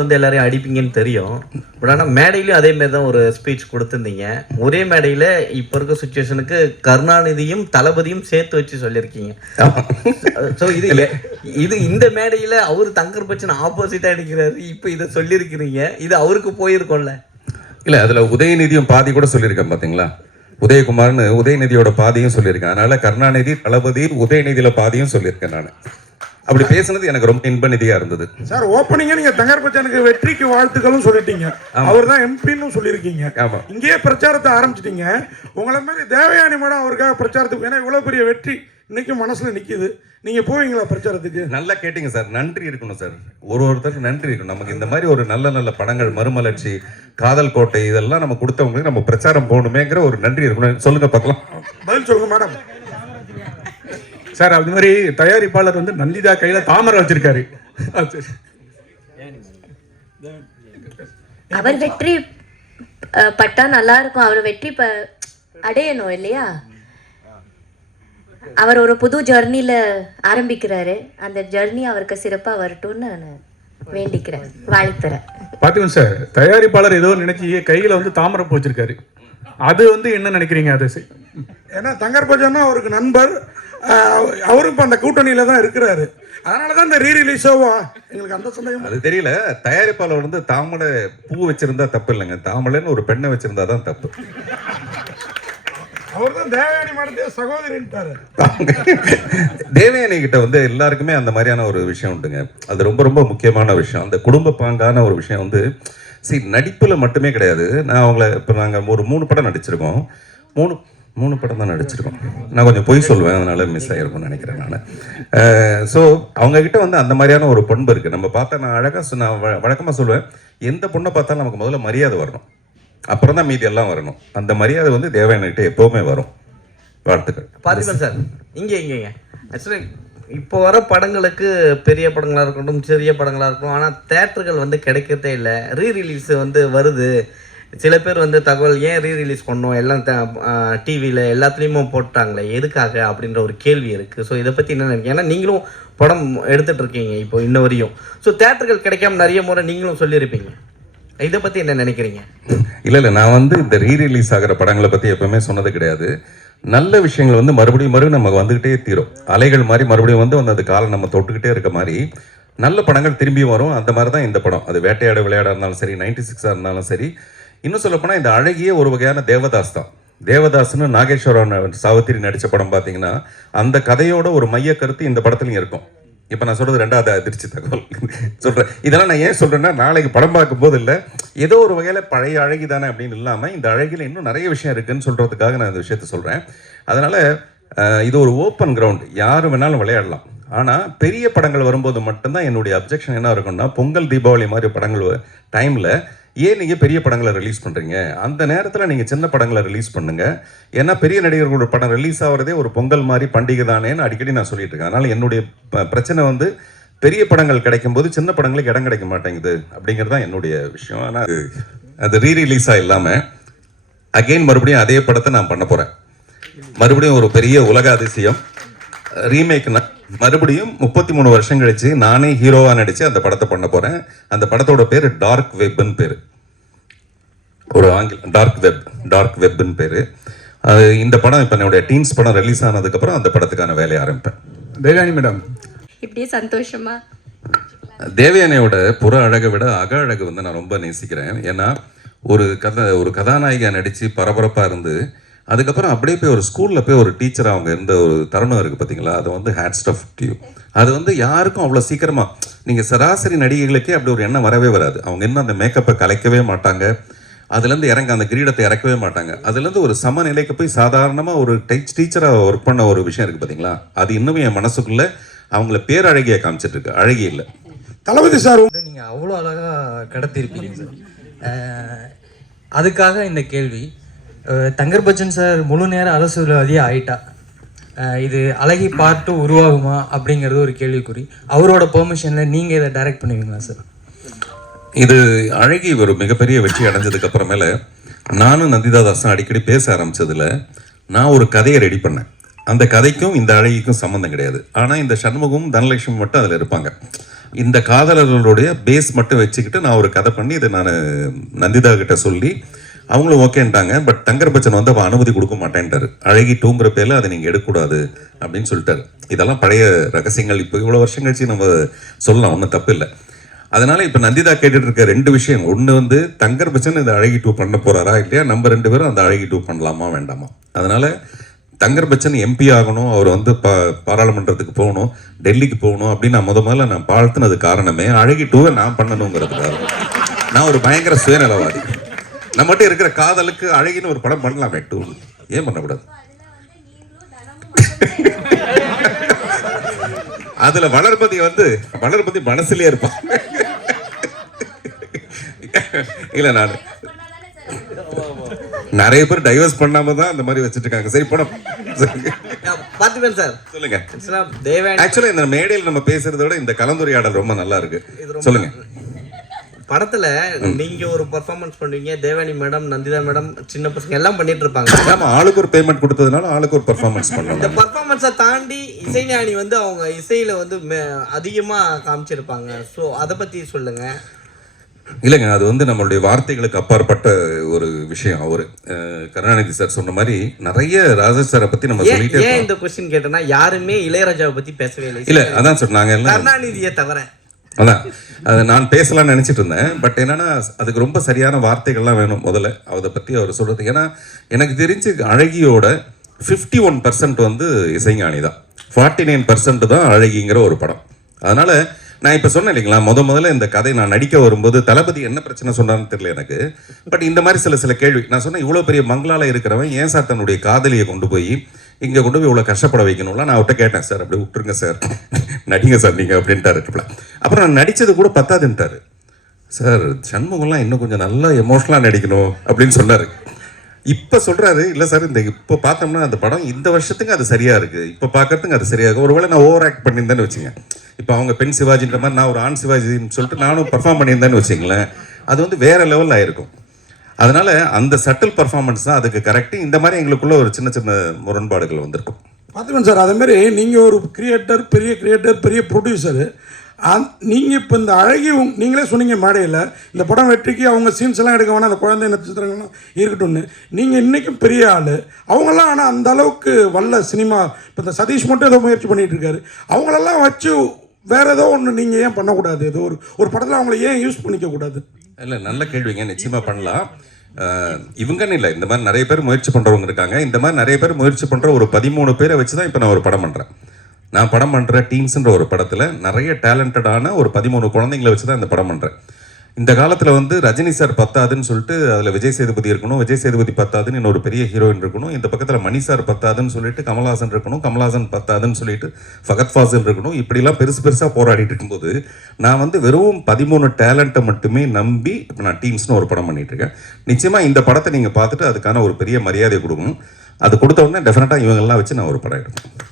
வந்து எல்லாரையும் அடிப்பீங்கன்னு தெரியும். பட் ஆனால் மேடையிலும் அதே மாதிரி தான் ஒரு ஸ்பீச் கொடுத்துருந்தீங்க. ஒரே மேடையில் இப்போ இருக்க சுச்சுவேஷனுக்கு கருணாநிதியும் தளபதியும் சேர்த்து வச்சு சொல்லியிருக்கீங்க. ஸோ இது இது இந்த மேடையில் அவர் தங்கர் பச்சன் ஆப்போசிட்டாக அடிக்கிறாரு இப்போ இதை சொல்லியிருக்கிறீங்க. இது அவருக்கு போயிருக்கோம்ல. இல்ல அதுல உதயநிதியும் பாதி கூட சொல்லியிருக்கேன் பாத்தீங்களா? உதயகுமார்னு உதயநிதியோட பாதியும் சொல்லியிருக்கேன் அதனால கருணாநிதி தளபதி உதயநிதியில பாதியும் சொல்லியிருக்கேன் நான். அப்படி பேசுனது எனக்கு ரொம்ப இன்ப நிதியா இருந்தது. சார் ஓப்பனிங்க நீங்க தங்கர் பச்சானுக்கு வெற்றிக்கு வாழ்த்துக்களும் சொல்லிட்டீங்க. அவர் தான் எம்பின்னு சொல்லியிருக்கீங்க. ஆமா. இங்கேயே பிரச்சாரத்தை ஆரம்பிச்சிட்டீங்க. உங்களை மாதிரி தேவயானி மேடம் அவருக்காக பிரச்சாரத்துக்கு ஏன்னா இவ்வளவு பெரிய வெற்றி இன்னைக்கும் மனசுல நிக்குது. நீங்க போவீங்களா பிரச்சாரத்துக்கு? நல்லா கேட்டீங்க சார். நன்றி இருக்கணும் சார். ஒரு ஒருத்தருக்கு நன்றி இருக்கணும். நமக்கு இந்த மாதிரி ஒரு நல்ல நல்ல படங்கள் மறுமலர்ச்சி காதல் கோட்டை இதெல்லாம் நம்ம கொடுத்தவங்களுக்கு நம்ம பிரச்சாரம் போகணுமேங்கிற ஒரு நன்றி இருக்கணும். சொல்லுங்க பார்க்கலாம். பதில் சொல்லுங்க மேடம். சார் அது மாதிரி தயாரிப்பாளர் வந்து நந்திதா கையில தாமரை வச்சிருக்காரு. அவர் வெற்றி பட்டா நல்லா இருக்கும். அவர் வெற்றி ப அடையணும் இல்லையா? அவர் ஒரு புது ஜர்னில ஆரம்பிக்கிறாரு. அந்த ஜர்னி அவருக்கு சிறப்பா வரட்டும்னு நான் வேண்டிக்கிறேன். வாழ்த்துறேன். பாத்தீங்க சார் தயாரிப்பாளர் ஏதோ நினைச்சு கையில வந்து தாமரை பூ வச்சிருக்காரு. அது வந்து என்ன நினைக்கிறீங்க அது? ஏன்னா தங்கர் பச்சான் அவருக்கு நண்பர் அவரும் இப்போ அந்த கூட்டணியில தான் இருக்கிறாரு. அதனால தான் இந்த ரீ ரிலீஸோவா எங்களுக்கு அந்த சந்தேகம். அது தெரியல. தயாரிப்பாளர் வந்து தாமரை பூ வச்சிருந்தா தப்பு இல்லைங்க. தாமரைன்னு ஒரு பெண்ணை வச்சிருந்தா தான் தப்பு. அவர் தான் தேவயானி மேடத்தையே சகோதரின்ட்டாரு. தேவயானி கிட்ட வந்து எல்லாருக்குமே அந்த மாதிரியான ஒரு விஷயம் உண்டுங்க. அது ரொம்ப ரொம்ப முக்கியமான விஷயம். அந்த குடும்ப பாங்கான ஒரு விஷயம் வந்து சரி நடிப்பில் மட்டுமே கிடையாது. நான் அவங்கள இப்போ நாங்கள் ஒரு மூணு படம் நடிச்சிருக்கோம். மூணு மூணு படம் தான் நடிச்சிருக்கோம். நான் கொஞ்சம் பொய் சொல்லுவேன் அதனால மிஸ் ஆகிருக்கும்னு நினைக்கிறேன் நான். ஸோ அவங்கக்கிட்ட வந்து அந்த மாதிரியான ஒரு பண்பு இருக்குது நம்ம பார்த்தா நான் அழகாக நான் வழக்கமாக சொல்லுவேன் எந்த பொண்ணை பார்த்தாலும் நமக்கு முதல்ல மரியாதை வரணும். அப்புறம் தான் மீதி எல்லாம் வரணும். அந்த மரியாதை வந்து தேவயானிகிட்ட எப்போவுமே வரும். வாழ்த்துக்கள். பார்த்துக்கலாம் சார் இங்கே இங்கேங்க ஆக்சுவலி இப்போ வர படங்களுக்கு பெரிய படங்களாக இருக்கட்டும் சிறிய படங்களாக இருக்கட்டும் ஆனால் தேட்டர்கள் வந்து கிடைக்கிறதே இல்லை. ரீ ரிலீஸ் வந்து வருது. சில பேர் வந்து தகவல் ஏன் ரீ ரிலீஸ் பண்ணோம் எல்லாம் டிவியில் எல்லாத்துலேயுமே போட்டாங்களே எதுக்காக அப்படின்ற ஒரு கேள்வி இருக்குது ஸோ இதை பற்றி என்ன நினைக்கிறீங்க? ஏன்னா நீங்களும் படம் எடுத்துகிட்டு இருக்கீங்க இப்போ இன்ன வரையும். ஸோ தேட்டர்கள் கிடைக்காம நிறைய முறை நீங்களும் சொல்லியிருப்பீங்க. இதை பற்றி என்ன நினைக்கிறீங்க? இல்லை இல்லை. நான் வந்து இந்த ரீ ரிலீஸ் ஆகிற படங்களை பற்றி எப்பவுமே சொன்னது கிடையாது. நல்ல விஷயங்கள் வந்து மறுபடியும் மறுபடியும் நமக்கு வந்துக்கிட்டே தீரும். அலைகள் மாதிரி மறுபடியும் வந்து வந்து அது காலை நம்ம தொட்டுக்கிட்டே இருக்க மாதிரி நல்ல படங்கள் திரும்பி வரும். அந்த மாதிரி தான் இந்த படம். அது வேட்டையாட விளையாட இருந்தாலும் சரி நைன்டி சிக்ஸாக இருந்தாலும் சரி இன்னும் சொல்லப்போனால் இந்த அழகிய ஒரு வகையான தேவதாஸ் தான். தேவதாஸ்னு நாகேஸ்வரன் சாவித்திரி நடித்த படம் பார்த்தீங்கன்னா அந்த கதையோட ஒரு மைய கருத்து இந்த படத்துலையும் இருக்கும். இப்போ நான் சொல்கிறது ரெண்டாவது அதிர்ச்சி தகவல். சொல்கிறேன் இதெல்லாம் நான் ஏன் சொல்கிறேன்னா நாளைக்கு படம் பார்க்கும்போது இல்லை ஏதோ ஒரு வகையில் பழைய அழகி தானே அப்படின்னு இல்லாமல் இந்த அழகில் இன்னும் நிறைய விஷயம் இருக்குதுன்னு சொல்கிறதுக்காக நான் இந்த விஷயத்த சொல்கிறேன் அதனால் இது ஒரு ஓப்பன் கிரவுண்ட். யார் வேணாலும் விளையாடலாம். ஆனால் பெரிய படங்கள் வரும்போது மட்டும்தான் என்னுடைய அப்ஜெக்ஷன் என்ன இருக்கும்னா பொங்கல் தீபாவளி மாதிரி படங்கள் டைமில் ஏன் நீங்கள் பெரிய படங்களை ரிலீஸ் பண்ணுறீங்க அந்த நேரத்தில் நீங்கள் சின்ன படங்களை ரிலீஸ் பண்ணுங்க. ஏன்னா பெரிய நடிகர்களோட படம் ரிலீஸ் ஆகிறதே ஒரு பொங்கல் மாதிரி பண்டிகை தானேன்னு அடிக்கடி நான் சொல்லிட்டு இருக்கேன். அதனால் என்னுடைய பிரச்சனை வந்து பெரிய படங்கள் கிடைக்கும்போது சின்ன படங்களுக்கு இடம் கிடைக்க மாட்டேங்குது அப்படிங்கிறது தான் என்னுடைய விஷயம். ஆனால் அது அது ரீ ரிலீஸாக இல்லாமல் அகெயின் மறுபடியும் அதே படத்தை நான் பண்ண போகிறேன் மறுபடியும் ஒரு பெரிய உலக அதிசயம். ரீமேக்னா மறுபடியும் முப்பத்தி மூணு வருஷம் கழிச்சு நானே ஹீரோவா நடிச்சு அந்த படத்தை பண்ண போறேன். அந்த படத்தோட பேர் டார்க் வெப்னு பேரு. ஒரு ஆங்கில டார்க் வெப் டார்க் வெப்னு பேரு. அது இந்த படம் இப்போ என்னுடைய டீன்ஸ் படம் ரிலீஸ் ஆனதுக்கப்புறம் அந்த படத்துக்கான வேலையை ஆரம்பிப்பேன். தேவயானி மேடம். இப்படியே சந்தோஷமா? தேவயானையோட புற அழகை விட அக அழகு வந்து நான் ரொம்ப நேசிக்கிறேன். ஏன்னா ஒரு கதை ஒரு கதாநாயகியா நடித்து பரபரப்பாக இருந்து அதுக்கப்புறம் அப்படியே போய் ஒரு ஸ்கூலில் போய் ஒரு டீச்சராக அவங்க இருந்த ஒரு தருணம் இருக்குது பார்த்தீங்களா அது வந்து ஹேட்ஸ் ஆஃப் டியூ அது வந்து யாருக்கும் அவ்வளோ சீக்கிரமாக நீங்கள் சராசரி நடிகைகளுக்கே அப்படி ஒரு எண்ணம் வரவே வராது. அவங்க இன்னும் அந்த மேக்கப்பை கலைக்கவே மாட்டாங்க. அதுலேருந்து இறங்க அந்த கிரீடத்தை இறக்கவே மாட்டாங்க. அதுலேருந்து ஒரு சமநிலைக்கு போய் சாதாரணமாக ஒரு டீச் டீச்சராக ஒர்க் பண்ண ஒரு விஷயம் இருக்குது பார்த்தீங்களா அது இன்னும் என் மனசுக்குள்ளே அவங்கள பேரழகியை காமிச்சிட்டு இருக்கு. அழகி இல்லை. தளபதி சார் வந்து நீங்கள் அவ்வளோ அழகாக கடத்திருப்பீங்க சார். அதுக்காக இந்த கேள்வி தங்கர் பச்சன் சார் முழு நேர அரசியல்வாதியாக ஆயிட்டா. இது அழகி பார்ட்டு உருவாகுமா அப்படிங்கிறது ஒரு கேள்விக்குறி. அவரோட பெர்மிஷனில் நீங்கள் இதை டைரக்ட் பண்ணுவீங்களா சார் இது அழகி ஒரு மிகப்பெரிய வெற்றி அடைஞ்சதுக்கு அப்புறமேல நானும் நந்திதா தாசன் அடிக்கடி பேச ஆரம்பித்ததில் நான் ஒரு கதையை ரெடி பண்ணேன். அந்த கதைக்கும் இந்த அழகிக்கும் சம்மந்தம் கிடையாது. ஆனால் இந்த சண்முகம் தனலட்சுமி மட்டும் அதில் இருப்பாங்க. இந்த காதலர்களுடைய பேஸ் மட்டும் வச்சுக்கிட்டு நான் ஒரு கதை பண்ணி இதை நான் நந்திதா கிட்ட சொல்லி அவங்களும் ஓகேன்ட்டாங்க பட் தங்கர் பச்சன் வந்து அவன் அனுமதி கொடுக்க மாட்டேன்ட்டாரு. அழகி டூங்கிற பேரில் அதை நீங்கள் எடுக்கக்கூடாது அப்படின்னு சொல்லிட்டாரு. இதெல்லாம் பழைய ரகசியங்கள். இப்போ இவ்வளோ வருஷம் கழிச்சு நம்ம சொல்லலாம் ஒன்றும் தப்பு இல்லை. அதனால இப்போ நந்திதா கேட்டுட்டு இருக்க ரெண்டு விஷயம். ஒன்று வந்து தங்கர் பச்சன் இந்த அழகி டூ பண்ண போறாரா இல்லையா? நம்ம ரெண்டு பேரும் அந்த அழகி டூ பண்ணலாமா வேண்டாமா? அதனால தங்கர் பச்சன் எம்பி ஆகணும் அவர் வந்து பா பாராளுமன்றத்துக்கு போகணும் டெல்லிக்கு போகணும் அப்படின்னு நான் முத முதல்ல நான் வாழ்த்துனது காரணமே அழகி டூவை நான் பண்ணணுங்கிறதுக்காக. நான் ஒரு பயங்கர சுயநலவாதி. நம்மகிட்ட இருக்கிற காதலுக்கு அழகின்னு ஒரு படம் பண்ணலாமே டூ ஏன் பண்ணக்கூடாது? அதுல வளர்மதி வந்து வளர்மதி மனசுலயே இருப்பான் இல்ல நான். நிறைய பேர் டைவர்ஸ் பண்ணாம தான் அந்த மாதிரி வச்சிட்டு இருக்காங்க. சரி படம் பார்த்துப்பேன் சார். சொல்லுங்க. ஆக்சுவலாக இந்த மேடையில் நம்ம பேசுறதை விட இந்த கலந்துரையாடல் ரொம்ப நல்லா இருக்கு. சொல்லுங்க. படத்துல நீங்க ஒரு பர்ஃபார்மன்ஸ் பண்ணுவீங்க தேவானி மேடம் நந்திதா மேடம் சின்ன பசங்க எல்லாம் பண்ணிட்டு இருப்பாங்க. ஆமா ஆளுக்கு ஒரு பேமெண்ட் கொடுத்ததுனால ஆளுக்கு ஒரு பர்ஃபார்மன்ஸ் இந்த பண்ணலாம் பர்ஃபார்மன்ஸை தாண்டி இசைஞானி வந்து அவங்க இசையில வந்து அதிகமா காமிச்சிருப்பாங்க. ஸோ அதை பத்தி சொல்லுங்க. இல்லைங்க அது வந்து நம்மளுடைய வார்த்தைகளுக்கு அப்பாற்பட்ட ஒரு விஷயம். அவரு கருணாநிதி சார் சொன்ன மாதிரி நிறைய ராஜா சாரை பத்தி நம்ம சொல்லிட்டே இந்த கொஸ்டின் கேட்டேன்னா யாருமே இளையராஜாவை பத்தி பேசவே இல்லை. இல்ல அதான் சொன்னாங்க கருணாநிதியை தவிர. அதான். அதை நான் பேசலாம்னு நினச்சிட்டு இருந்தேன். பட் என்னன்னா அதுக்கு ரொம்ப சரியான வார்த்தைகள்லாம் வேணும் முதல்ல. அதை பற்றி அவர் சொல்கிறது ஏன்னா எனக்கு தெரிஞ்சு அழகியோட ஃபிஃப்டி ஒன் பர்சன்ட் வந்து இசைஞானி தான். ஃபார்ட்டி நைன் பர்சன்ட் தான் அழகிங்கிற ஒரு படம். அதனால் நான் இப்போ சொன்னேன் இல்லைங்களா முத முதல்ல இந்த கதை நான் நடிக்க வரும்போது தளபதி என்ன பிரச்சனை சொன்னான்னு தெரியல எனக்கு. பட் இந்த மாதிரி சில சில கேள்வி. நான் சொன்னேன் இவ்வளோ பெரிய மங்களால இருக்கிறவன் ஏன் சார் தன்னுடைய காதலியை கொண்டு போய் இங்கே கொண்டு போய் இவ்வளோ கஷ்டப்பட வைக்கணும்ல நான் அவர்கிட்ட கேட்டேன் சார் அப்படி விட்டுருங்க சார். நடிங்க சார் நீங்கள் அப்படின்ட்டாரு அப்புறம் நான் நடித்தது கூட பத்தாதுன்ட்டாரு. சார் சண்முகம்லாம் இன்னும் கொஞ்சம் நல்லா எமோஷ்னலாக நடிக்கணும் அப்படின்னு சொன்னார். இப்போ சொல்கிறாரு இல்லை சார் இந்த இப்போ பார்த்தோம்னா அந்த படம் இந்த வருஷத்துக்கு அது சரியாக இருக்குது இப்போ பார்க்கறதுக்கு அது சரியாக இருக்குது ஒருவேளை நான் ஓவர் ஆக்ட் பண்ணியிருந்தேன்னு வச்சுங்க இப்போ அவங்க பெண் சிவாஜின்ற மாதிரி நான் ஒரு ஆண் சிவாஜின்னு சொல்லிட்டு நானும் பர்ஃபார்ம் பண்ணியிருந்தேன்னு வச்சுங்களேன் அது வந்து வேறு லெவலில் ஆயிருக்கும். அதனால அந்த சட்டில் பர்ஃபார்மன்ஸ் தான் அதுக்கு கரெக்ட் இந்த மாதிரி எங்களுக்குள்ள ஒரு சின்ன சின்ன முரண்பாடுகள் வந்திருக்கும். பார்த்துக்கோங்க சார் அதே மாதிரி நீங்கள் ஒரு கிரியேட்டர் பெரிய கிரியேட்டர் பெரிய ப்ரொடியூசரு நீங்கள் இப்போ இந்த அழகி நீங்களே சொன்னீங்க மேடையில் இந்த படம் வெற்றிக்கு அவங்க சீன்ஸ் எல்லாம் எடுக்க வேணாம் அந்த குழந்தை நட்சத்திரங்கள்லாம் இருக்கட்டும்னு. நீங்கள் இன்றைக்கும் பெரிய ஆள். அவங்கெல்லாம் ஆனால் அந்த அளவுக்கு வல்ல சினிமா இப்போ இந்த சதீஷ் மட்டும் ஏதோ முயற்சி பண்ணிட்டு இருக்காரு. அவங்களெல்லாம் வச்சு வேற ஏதோ ஒன்று நீங்கள் ஏன் பண்ணக்கூடாது? ஏதோ ஒரு ஒரு படத்தில் அவங்கள ஏன் யூஸ் பண்ணிக்க கூடாது? இல்லை நல்ல கேள்விங்க. நிச்சயமாக பண்ணலாம். இவங்கன்னு இல்லை இந்த மாதிரி நிறைய பேர் முயற்சி பண்ணுறவங்க இருக்காங்க. இந்த மாதிரி நிறைய பேர் முயற்சி பண்ணுற ஒரு பதிமூணு பேரை வச்சு தான் இப்போ நான் ஒரு படம் பண்ணுறேன் நான் படம் பண்ணுற டீம்ஸ்ன்ற ஒரு படத்தில் நிறைய டேலண்டடான ஒரு பதிமூணு குழந்தைங்களை வச்சு தான் இந்த படம் பண்ணுறேன் இந்த காலத்தில் வந்து ரஜினி சார் பத்தாதுன்னு சொல்லிட்டு அதில் விஜய் சேதுபதி இருக்கணும் விஜய் சேதுபதி பத்தாதுன்னு இன்னொரு பெரிய ஹீரோயின் இருக்கணும் இந்த பக்கத்தில் மணி சார் பத்தாதுன்னு சொல்லிட்டு கமல்ஹாசன் இருக்கணும் கமல்ஹாசன் பத்தாதுன்னு சொல்லிட்டு ஃபகத் ஃபாசில் இருக்கணும். இப்படிலாம் பெருசு பெருசாக போராடிட்டு இருக்கும்போது நான் வந்து வெறும் பதிமூணு டேலண்ட்டை மட்டுமே நம்பி இப்போ நான் டீம்ஸ்னு ஒரு படம் பண்ணிகிட்ருக்கேன் நிச்சயமாக இந்த படத்தை நீங்கள் பார்த்துட்டு அதுக்கான ஒரு பெரிய மரியாதை கொடுக்கணும். அது கொடுத்த உடனே டெஃபினட்டாக இவங்கெல்லாம் வச்சு நான் ஒரு படம் எடுப்பேன்.